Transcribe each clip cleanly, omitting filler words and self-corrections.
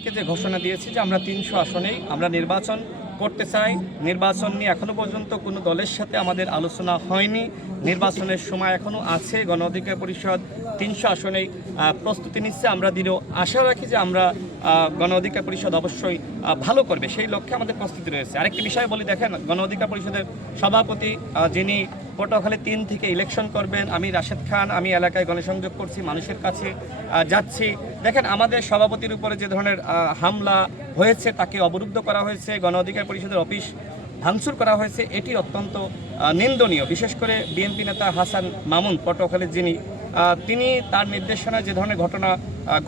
থেকে যে ঘোষণা দিয়েছি যে আমরা 300 আসনেই আমরা নির্বাচন করতে চাই। নির্বাচন নিয়ে এখনও পর্যন্ত কোনো দলের সাথে আমাদের আলোচনা হয়নি। নির্বাচনের সময় এখনও আছে। গণ অধিকার পরিষদ 300 আসনেই প্রস্তুতি নিচ্ছে। আমরা দৃঢ় আশা রাখি যে আমরা গণ অধিকার পরিষদ অবশ্যই ভালো করবে, সেই লক্ষ্যে আমাদের প্রস্তুতি রয়েছে। আরেকটি বিষয় বলি, দেখেন গণ অধিকার পরিষদের সভাপতি যিনি পটুয়াখালী 3 থেকে ইলেকশন করবেন, আমি রাশেদ খান, আমি এলাকায় গণসংযোগ করছি, মানুষের কাছে যাচ্ছি। দেখেন আমাদের সভাপতির উপরে যে ধরনের হামলা হয়েছে, তাকে অবরুদ্ধ করা হয়েছে, গণ অধিকার পরিষদের অফিস ভাঙচুর করা হয়েছে, এটি অত্যন্ত নিন্দনীয়। বিশেষ করে বিএনপি নেতা হাসান মামুন পটুয়াখালীর তিনি তার নির্দেশনায় যে ধরনের ঘটনা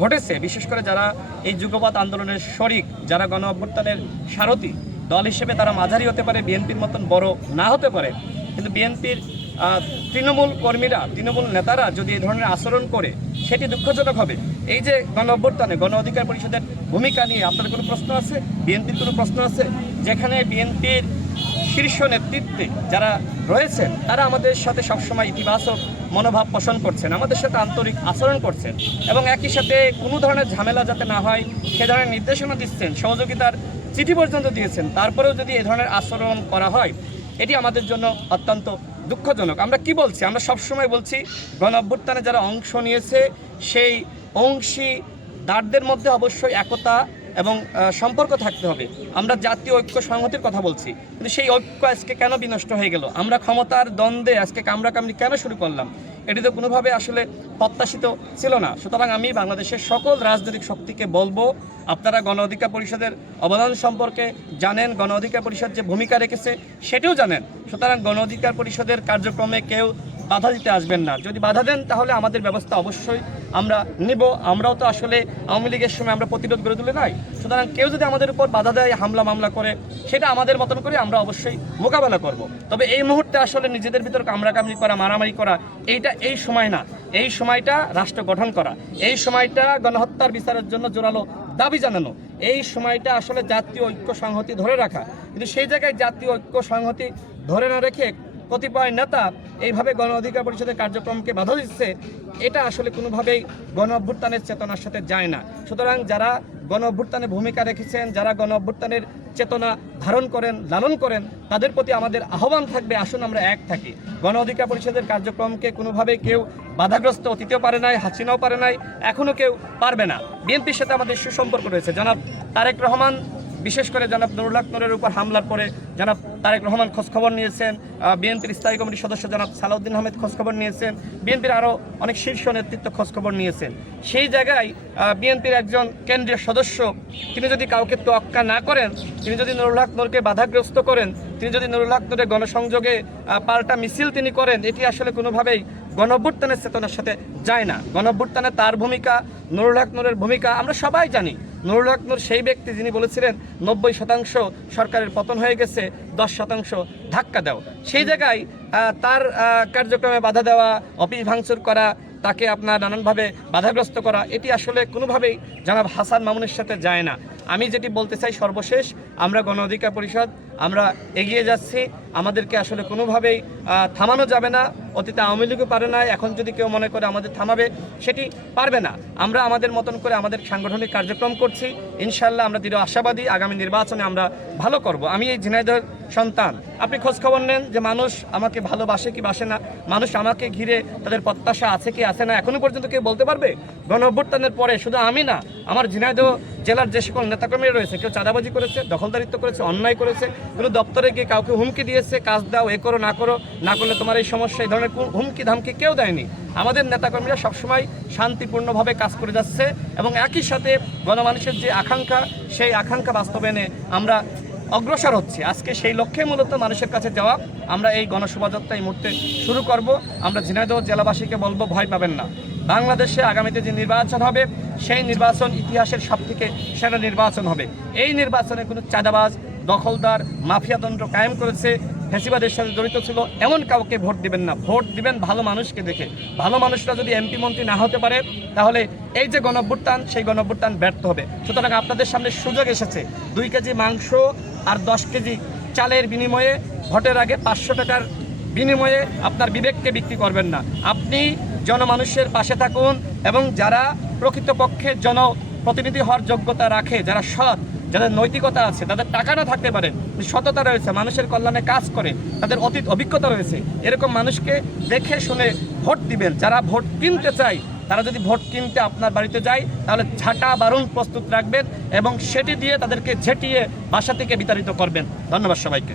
ঘটেছে, বিশেষ করে যারা এই যুগপৎ আন্দোলনের শরিক, যারা গণ অভ্যুত্থানের সারথি দল হিসেবে তারা মাঝারি হতে পারে, বিএনপির মতন বড় না হতে পারে, কিন্তু বিএনপির তৃণমূল কর্মীরা, তৃণমূল নেতারা যদি এই ধরনের আচরণ করে সেটি দুঃখজনক হবে। এই যে গণ অভ্যুত্থানে গণ অধিকার পরিষদের ভূমিকা নিয়ে আপনাদের কোনো প্রশ্ন আছে? বিএনপির কোনো প্রশ্ন আছে? যেখানে বিএনপির শীর্ষ নেতৃত্বে যারা রয়েছেন তারা আমাদের সাথে সবসময় ইতিবাচক মনোভাব পোষণ করছেন, আমাদের সাথে আন্তরিক আচরণ করছেন এবং একই সাথে কোনো ধরনের ঝামেলা যাতে না হয় সে ধরনের নির্দেশনা দিচ্ছেন, সহযোগিতার চিঠি পর্যন্ত দিয়েছেন। তারপরেও যদি এই ধরনের আচরণ করা হয়, এটি আমাদের জন্য অত্যন্ত দুঃখজনক। আমরা কি বলছি? আমরা সবসময় বলছি গণ অভ্যুত্থানে যারা অংশ নিয়েছে সেই অংশীদারদের মধ্যে অবশ্যই একতা এবং সম্পর্ক থাকতে হবে। আমরা জাতীয় ঐক্য সংহতির কথা বলছি, কিন্তু সেই ঐক্য আজকে কেন বিনষ্ট হয়ে গেল? আমরা ক্ষমতার দ্বন্দ্বে আজকে কামড়াকামড়ি কেন শুরু করলাম? এটি তো কোনোভাবে আসলে প্রত্যাশিত ছিল না। সুতরাং আমি বাংলাদেশের সকল রাজনৈতিক শক্তিকে বলবো, আপনারা গণ অধিকার পরিষদের অবদান সম্পর্কে জানেন, গণ অধিকার পরিষদ যে ভূমিকা রেখেছে সেটিও জানেন। সুতরাং গণ অধিকার পরিষদের কার্যক্রমে কেউ বাধা দিতে আসবেন না। যদি বাধা দেন তাহলে আমাদের ব্যবস্থা অবশ্যই আমরা নিব। আমরাও তো আসলে আওয়ামী লীগের সময় আমরা প্রতিরোধ গড়ে তুলে নাই। সুতরাং কেউ যদি আমাদের উপর বাধা দেয়, হামলা মামলা করে, সেটা আমাদের মতন করে আমরা অবশ্যই মোকাবেলা করব। তবে এই মুহূর্তে আসলে নিজেদের ভিতর কামড়াকামড়ি করা, মারামারি করা, এই সময় না। এই সময়টা রাষ্ট্র গঠন করা, এই সময়টা গণহত্যার বিচারের জন্য জোরালো দাবি জানানো, এই সময়টা আসলে জাতীয় ঐক্য সংহতি ধরে রাখা। কিন্তু সেই জায়গায় জাতীয় ঐক্য সংহতি ধরে না রেখে কতিপয় নেতা এইভাবে গণ অধিকার পরিষদের কার্যক্রমকে বাধা দিচ্ছে, এটা আসলে কোনোভাবেই গণ অভ্যুত্থানের চেতনার সাথে যায় না। সুতরাং যারা গণ অভ্যুত্থানে ভূমিকা রেখেছেন, যারা গণ অভ্যুত্থানের চেতনা ধারণ করেন, লালন করেন, তাদের প্রতি আমাদের আহ্বান থাকবে, আসুন আমরা এক থাকি। গণ অধিকার পরিষদের কার্যক্রমকে কোনোভাবেই কেউ বাধাগ্রস্ত অতীতেও পারে নাই, হাসিনাও পারে নাই, এখনও কেউ পারবে না। বিএনপির সাথে আমাদের সুসম্পর্ক রয়েছে। জনাব তারেক রহমান, বিশেষ করে জনাব নুরুল হক নূরের উপর হামলার পরে জনাব তারেক রহমান খোঁজখবর নিয়েছেন, বিএনপির স্থায়ী কমিটির সদস্য জনাব সালাউদ্দিন আহমেদ খোঁজখবর নিয়েছেন, বিএনপির আরও অনেক শীর্ষ নেতৃত্ব খোঁজখবর নিয়েছেন। সেই জায়গায় বিএনপির একজন কেন্দ্রীয় সদস্য তিনি যদি কাউকে তোয়াক্কা না করেন, তিনি যদি নুরুল হক নূরকে বাধাগ্রস্ত করেন, তিনি যদি নুরুল হক নূরের গণসংযোগে পাল্টা মিছিল তিনি করেন, এটি আসলে কোনোভাবেই গণ অভ্যুত্থানের চেতনার সাথে যায় না। গণ অভ্যুত্থানে তার ভূমিকা, নুরুল হক নূরের ভূমিকা আমরা সবাই জানি। নুরুল হক নূর সেই ব্যক্তি যিনি বলেছিলেন 90% সরকারের পতন হয়ে গেছে, 10% ধাক্কা দাও। সেই জায়গায় তার কার্যক্রমে বাধা দেওয়া, অফিস ভাঙচুর করা, তাকে আপনার নানানভাবে বাধাগ্রস্ত করা, এটি আসলে কোনোভাবেই জনাব হাসান মামুনের সাথে যায় না। আমি যেটি বলতে চাই সর্বশেষ, আমরা গণ অধিকার পরিষদ আমরা এগিয়ে যাচ্ছি, আমাদেরকে আসলে কোনোভাবেই থামানো যাবে না। অতীতে আওয়ামী লীগও পারে না, এখন যদি কেউ মনে করে আমাদের থামাবে, সেটি পারবে না। আমরা আমাদের মতন করে আমাদের সাংগঠনিক কার্যক্রম করছি, ইনশাল্লাহ আমরা দৃঢ় আশাবাদী আগামী নির্বাচনে আমরা ভালো করব। আমি এই ঝিনাইদহের সন্তান, আপনি খোঁজখবর নেন যে মানুষ আমাকে ভালোবাসে কি বাসে না, মানুষ আমাকে ঘিরে তাদের প্রত্যাশা আছে কি আছে না, এখনো পর্যন্ত কেউ বলতে পারবে? গণ অভ্যুত্থানের পরে শুধু আমি না, আমার ঝিনাইদহ জেলার যে সকল নেতাকর্মীরা রয়েছে, কেউ চাঁদাবাজি করেছে, দখলদারিত্ব করেছে, অন্যায় করেছে, কোনো দপ্তরে গিয়ে কাউকে হুমকি দিয়েছে, কাজ দাও, এ করো, না করো, না করলে তোমার এই সমস্যা, এই ধরনের হুমকি ধামকি কেউ দেয়নি। আমাদের নেতাকর্মীরা সবসময় শান্তিপূর্ণভাবে কাজ করে যাচ্ছে এবং একই সাথে গণমানুষের যে আকাঙ্ক্ষা, সেই আকাঙ্ক্ষা বাস্তবায়নে আমরা অগ্রসর হচ্ছে। আজকে সেই লক্ষ্যে মূলত মানুষের কাছে যাওয়া। আমরা এই গণশোভাযাত্রা এই মুহূর্তে শুরু করব। আমরা ঝিনাইদহ জেলাবাসীকে বলবো, ভয় পাবেন না। বাংলাদেশে আগামীতে যে নির্বাচন হবে, সেই নির্বাচন ইতিহাসের সবথেকে সেরা নির্বাচন হবে। এই নির্বাচনে কোনো চাঁদাবাজ, দখলদার, মাফিয়াতন্ত্র কায়েম করেছে, ফ্যাসিবাদের সাথে জড়িত ছিল, এমন কাউকে ভোট দিবেন না। ভোট দিবেন ভালো মানুষকে দেখে। ভালো মানুষরা যদি এমপি মন্ত্রী না হতে পারে, তাহলে এই যে গণ অভ্যুত্থান, সেই গণ অভ্যুত্থান ব্যর্থ হবে। সুতরাং আপনাদের সামনে সুযোগ এসেছে, 2 কেজি মাংস আর 10 কেজি চালের বিনিময়ে, ভোটের আগে 500 টাকার বিনিময়ে আপনার বিবেককে বিক্রি করবেন না। আপনি জনমানুষের পাশে থাকুন এবং যারা প্রকৃতপক্ষে প্রতিনিধি হওয়ার যোগ্যতা রাখে, যারা সৎ, যাদের নৈতিকতা আছে, তাদের টাকা না থাকতে পারে, সততা রয়েছে, মানুষের কল্যাণে কাজ করে, তাদের অতীত অভিজ্ঞতা রয়েছে, এরকম মানুষকে দেখে শুনে ভোট দিবেন। যারা ভোট কিনতে চায় তারা যদি ভোট কিনতে আপনার বাড়িতে যায় তাহলে ঝাঁটা বারুণ প্রস্তুত রাখবেন এবং সেটি দিয়ে তাদেরকে ঝেঁটিয়ে বাসা থেকে বিতাড়িত করবেন। ধন্যবাদ সবাইকে।